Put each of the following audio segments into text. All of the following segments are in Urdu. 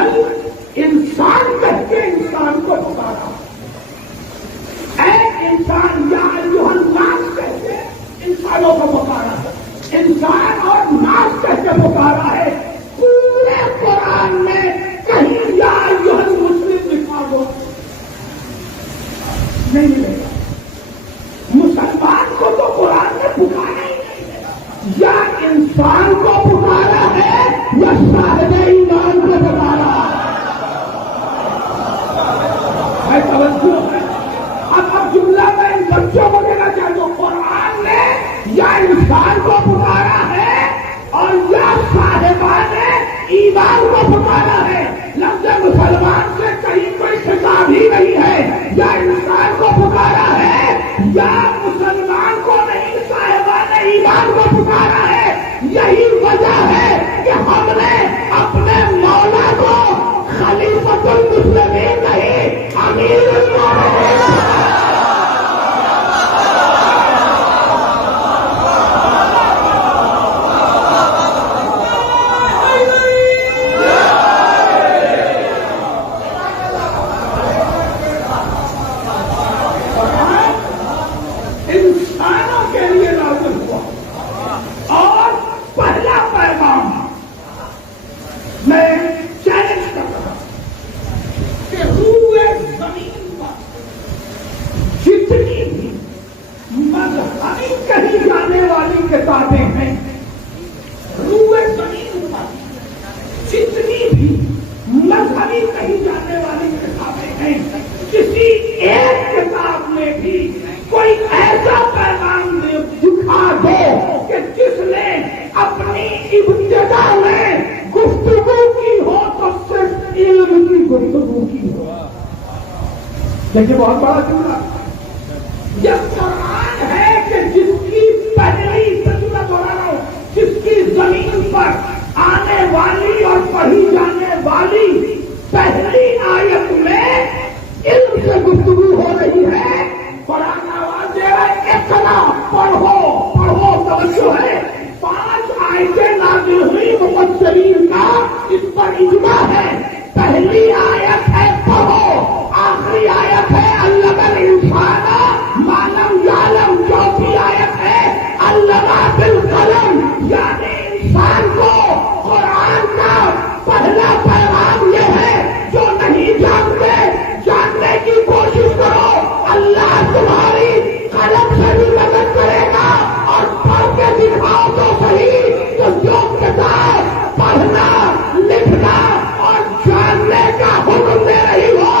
ایوہل انسان کہہ کے انسان کو پکارا، اے انسان یا ایوہل ناس کہہ کے انسانوں کو پکارا، انسان اور ناس کہہ کے پکارا ہے۔ پورے قرآن میں کہیں یا ایوہل مسلم لکھا ہو نہیں ملے گا۔ مسلمان کو تو قرآن نے پکارا ہی نہیں ہے، یا انسان کو پکارا ہے یا صاحب ایمان کو پکارا ہے۔ توجہ ہے۔ اب جملہ میں ان بچوں کو دینا چاہتا ہوں، قرآن نے یا انسان کو پکارا ہے اور یا صاحبان ایمان کو پکارا ہے۔ لفظ مسلمان سے کہیں کوئی خطاب ہی نہیں ہے، یا انسان کو پکارا ہے یا مسلمان کو نہیں صاحبان ایمان کو پکارا ہے۔ یہی وجہ ہے کہ ہم نے اپنے مولا کو خلیفۃ المسلمین نہیں امیر المومنین دیکھیے بہت بڑا جملہ یہ قرآن ہے کہ جس کی پہلی جملہ بولا رہا ہوں، جس کی زمین پر آنے والی اور پڑھی جانے والی پہلی آیت میں علم سے گفتگو ہو رہی ہے۔ قرآن آواز دے رہا ہے اقرا، پڑھو پڑھو، توجہ ہے۔ 5 آیتیں نازل ہوئی مفسرین کا اس پر اجماع ہے۔ پہلی آیت ہے پڑھو، آخری آیت ہے علم الانسان ما لم یعلم، چوتھی آیت ہے علم بالقلم، یعنی انسان کو قرآن کا پہلا پیغام یہ ہے جو نہیں جانتے جاننے کی کوشش کرو، اللہ تمہاری قلم سے بھی مدد کرے گا، اور پڑھ کے دکھاؤ تو صحیح۔ تو جو کتاب پڑھنا لکھنا اور جاننے کا حکم دے رہی ہو،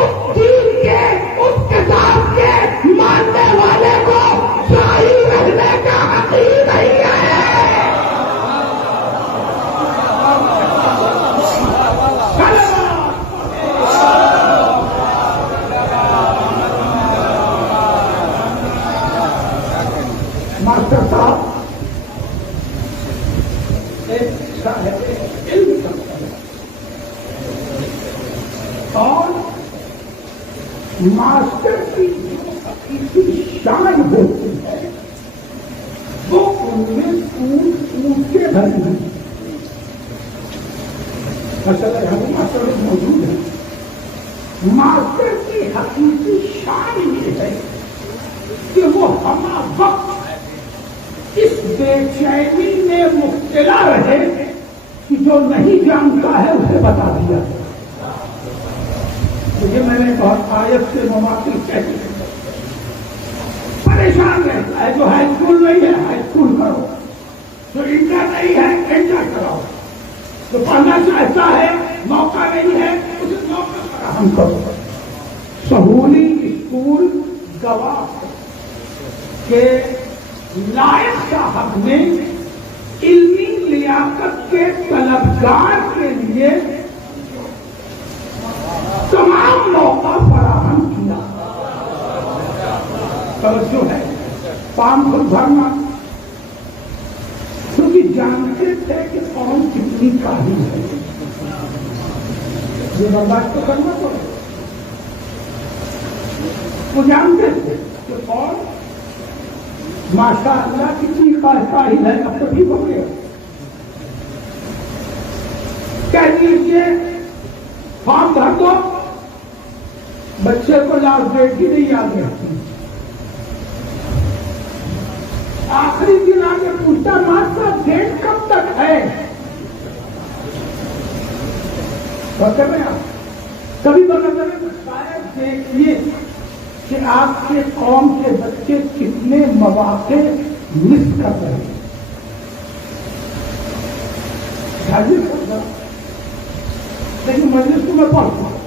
اس چیز کے اس کتاب کے ماننے والے کو جاری رہنے کا حق ہی نہیں ہے۔ ماسٹر صاحب اور ماسٹر کی شان ہوتی ہے وہ ان میں اون کے بھری ہے۔ مثلا ہم ماسٹر موجود ہیں، ماسٹر کی حقیقی شان یہ ہے کہ وہ ہمہ وقت اس بے چینی میں مبتلا رہے کہ جو نہیں جانتا ہے اسے بتا دیا۔ یہ میں نے بہت آیت سے مماثل کہہ دیا۔ پریشان رہتا ہے جو ہائی اسکول نہیں ہے ہائی اسکول کرو، جو انٹر نہیں ہے انٹر کراؤ، جو پڑھنا چاہتا ہے موقع نہیں ہے اسے موقع فراہم کرو۔ سہولی اسکول گواہ کے لائق صاحب نے علمی لیاقت کے طلبگار کے لیے تمام موقع فراہم کیا۔ توجہ ہے، پام خود بھرنا، کیونکہ جانتے تھے کہ قوم کتنی کاہل ہے، یہ برداشت تو کرنا پڑے۔ وہ جانتے تھے کہ قوم ماشاء اللہ کتنی کاہل ہے، اب تو ٹھیک ہو گیا۔ کہہ دیجیے فارم بھر دو، بچے کو لاسٹ ڈیٹ کی نہیں یاد رہتی، آخری دن آگے پوچھتا ماں صاحب ڈیٹ کب تک ہے؟ کبھی شاید دیکھیے کہ آپ کے قوم کے بچے کتنے مواقع مس کر رہے ہیں. لیکن مجلس کو میں پڑھتا ہوں